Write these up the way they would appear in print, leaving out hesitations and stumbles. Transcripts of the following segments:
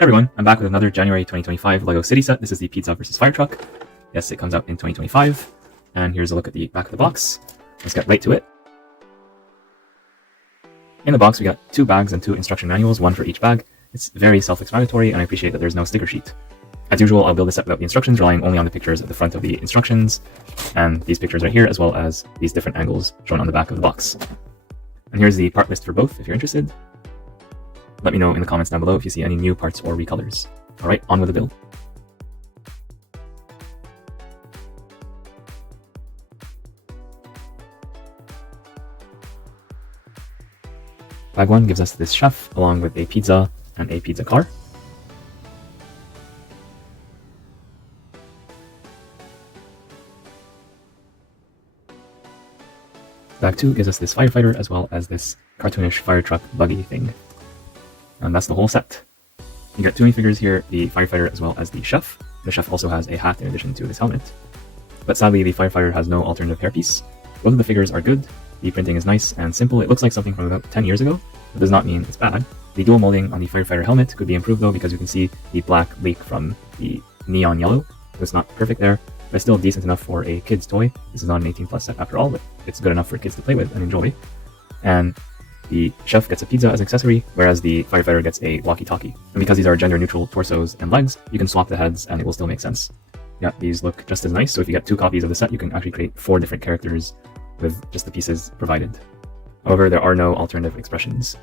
Hey everyone, I'm back with another January 2025 LEGO City set. This is the Pizza vs. Fire Truck. Yes, it comes out in 2025. And here's a look at the back of the box. Let's get right to it. In the box, we got 2 bags and 2 instruction manuals, one for each bag. It's very self-explanatory, and I appreciate that there's no sticker sheet. As usual, I'll build this set without the instructions, relying only on the pictures at the front of the instructions, and these pictures right here, as well as these different angles shown on the back of the box. And here's the part list for both, if you're interested. Let me know in the comments down below if you see any new parts or recolors. Alright, on with the build. Bag 1 gives us this chef, along with a pizza and a pizza car. Bag 2 gives us this firefighter, as well as this cartoonish fire truck buggy thing. And that's the whole set. You get 2 minifigures here, the firefighter as well as the chef. The chef also has a hat in addition to his helmet. But sadly, the firefighter has no alternative hairpiece. Both of the figures are good. The printing is nice and simple. It looks like something from about 10 years ago. It does not mean it's bad. The dual molding on the firefighter helmet could be improved though, because you can see the black leak from the neon yellow. So it's not perfect there, but it's still decent enough for a kid's toy. This is not an 18+ set after all, but it's good enough for kids to play with and enjoy. And the chef gets a pizza as an accessory, whereas the firefighter gets a walkie-talkie. And because these are gender-neutral torsos and legs, you can swap the heads and it will still make sense. Yeah, these look just as nice, so if you get 2 copies of the set, you can actually create 4 different characters with just the pieces provided. However, there are no alternative expressions.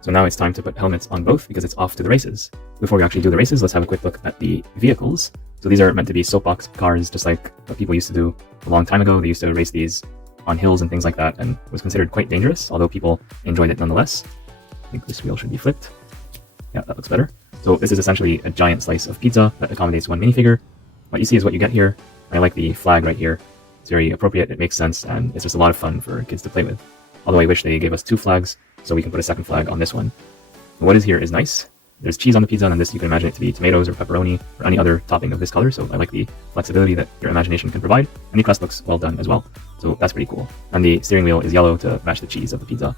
So now it's time to put helmets on both because it's off to the races. Before we actually do the races, let's have a quick look at the vehicles. So these are meant to be soapbox cars, just like what people used to do a long time ago. They used to race these on hills and things like that, and was considered quite dangerous, although people enjoyed it nonetheless. I think this wheel should be flipped. Yeah, that looks better. So this is essentially a giant slice of pizza that accommodates 1 minifigure. What you see is what you get here. I like the flag right here. It's very appropriate, it makes sense, and it's just a lot of fun for kids to play with. Although I wish they gave us 2 flags, so we can put a second flag on this one. And what is here is nice. There's cheese on the pizza, and this you can imagine it to be tomatoes or pepperoni or any other topping of this color, so I like the flexibility that your imagination can provide, and the crust looks well done as well, so that's pretty cool. And the steering wheel is yellow to match the cheese of the pizza.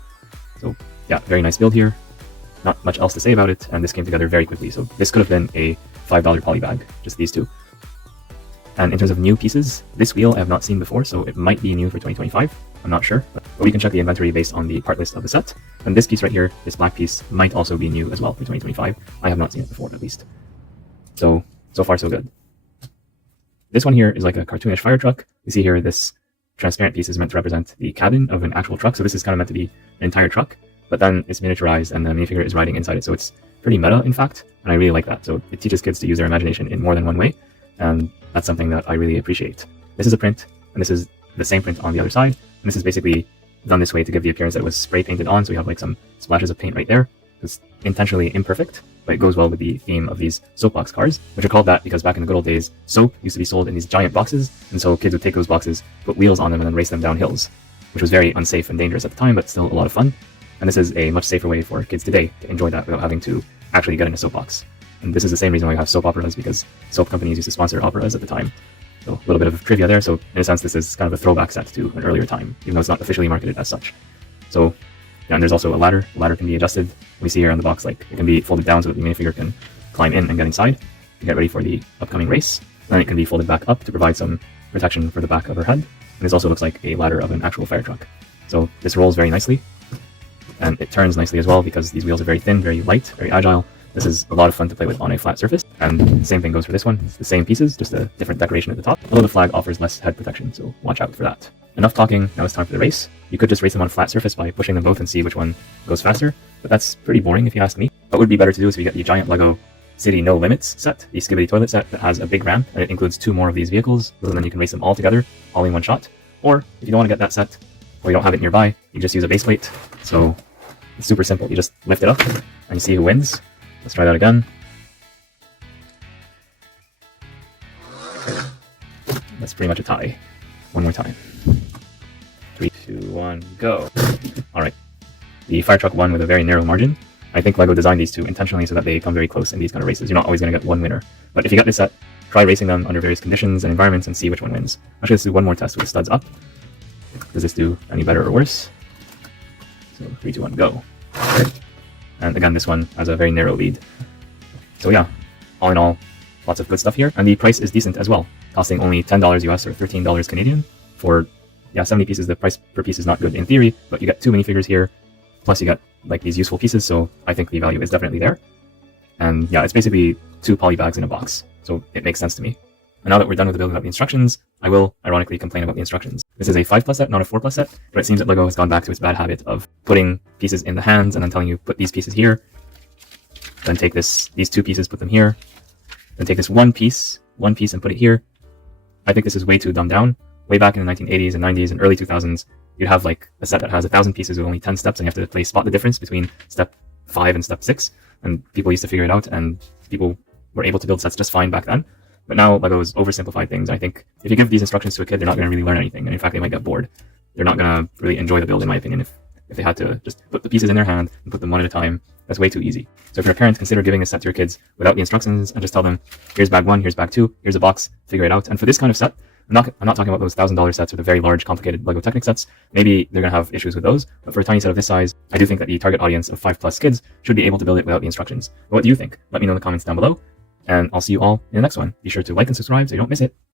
So yeah, very nice build here. Not much else to say about it, and this came together very quickly, so this could have been a $5 poly bag, just these 2. And in terms of new pieces, this wheel I have not seen before, so it might be new for 2025. I'm not sure, but we can check the inventory based on the part list of the set. And this piece right here, this black piece, might also be new as well for 2025. I have not seen it before, at least. So far so good. This one here is like a cartoonish fire truck. You see here, this transparent piece is meant to represent the cabin of an actual truck. So this is kind of meant to be an entire truck, but then it's miniaturized and the minifigure is riding inside it. So it's pretty meta, in fact, and I really like that. So it teaches kids to use their imagination in more than one way, and that's something that I really appreciate. This is a print, and this is the same print on the other side. And this is basically done this way to give the appearance that it was spray painted on, so we have like some splashes of paint right there. It's intentionally imperfect, but it goes well with the theme of these soapbox cars, which are called that because back in the good old days, soap used to be sold in these giant boxes, and so kids would take those boxes, put wheels on them, and then race them down hills, which was very unsafe and dangerous at the time, but still a lot of fun. And this is a much safer way for kids today to enjoy that without having to actually get in a soapbox. And this is the same reason why we have soap operas, because soap companies used to sponsor operas at the time. So a little bit of trivia there. So in a sense, this is kind of a throwback set to an earlier time, even though it's not officially marketed as such. So yeah, and there's also a ladder. The ladder can be adjusted. We see here on the box, like it can be folded down so that the minifigure can climb in and get inside to get ready for the upcoming race. Then it can be folded back up to provide some protection for the back of her head. And this also looks like a ladder of an actual fire truck. So this rolls very nicely, and it turns nicely as well because these wheels are very thin, very light, very agile. This is a lot of fun to play with on a flat surface, and the same thing goes for this one. It's the same pieces, just a different decoration at the top, although the flag offers less head protection, so watch out for that. Enough talking, now it's time for the race. You could just race them on a flat surface by pushing them both and see which one goes faster, but that's pretty boring if you ask me. What would be better to do is we get the giant LEGO City No Limits set, the Skibidi Toilet set that has a big ramp, and it includes 2 more of these vehicles, and then you can race them all together, all in one shot. Or, if you don't want to get that set, or you don't have it nearby, you just use a base plate. So, it's super simple. You just lift it up, and you see who wins. Let's try that again. That's pretty much a tie. One more time. 3, 2, 1, go. Alright. The fire truck won with a very narrow margin. I think LEGO designed these 2 intentionally so that they come very close in these kind of races. You're not always going to get one winner. But if you get this set, try racing them under various conditions and environments and see which one wins. Actually, let's do one more test with the studs up. Does this do any better or worse? So 3, 2, 1, go. And again, this one has a very narrow lead. So yeah, all in all, lots of good stuff here. And the price is decent as well, costing only $10 US or $13 Canadian for, yeah, 70 pieces. The price per piece is not good in theory, but you get 2 minifigures here, plus you get like these useful pieces, so I think the value is definitely there. And yeah, it's basically 2 poly bags in a box, so it makes sense to me. And now that we're done with the build without the instructions, I will ironically complain about the instructions. This is a 5+ set, not a 4+ set, but it seems that LEGO has gone back to its bad habit of putting pieces in the hands and then telling you put these pieces here, then take these 2 pieces, put them here, then take this one piece and put it here. I think this is way too dumbed down. Way back in the 1980s and 90s and early 2000s, you'd have like a set that has 1,000 pieces with only 10 steps, and you have to play spot the difference between step 5 and step 6. And people used to figure it out, and people were able to build sets just fine back then. But now LEGO has oversimplified things. I think if you give these instructions to a kid, they're not going to really learn anything. And in fact, they might get bored. They're not going to really enjoy the build, in my opinion, if they had to just put the pieces in their hand and put them one at a time. That's way too easy. So if you're a parent, consider giving a set to your kids without the instructions and just tell them, here's bag 1, here's bag 2, here's a box, figure it out. And for this kind of set, I'm not talking about those $1,000 sets or the very large, complicated LEGO Technic sets. Maybe they're going to have issues with those, but for a tiny set of this size, I do think that the target audience of 5+ kids should be able to build it without the instructions. But what do you think? Let me know in the comments down below, and I'll see you all in the next one. Be sure to like and subscribe so you don't miss it.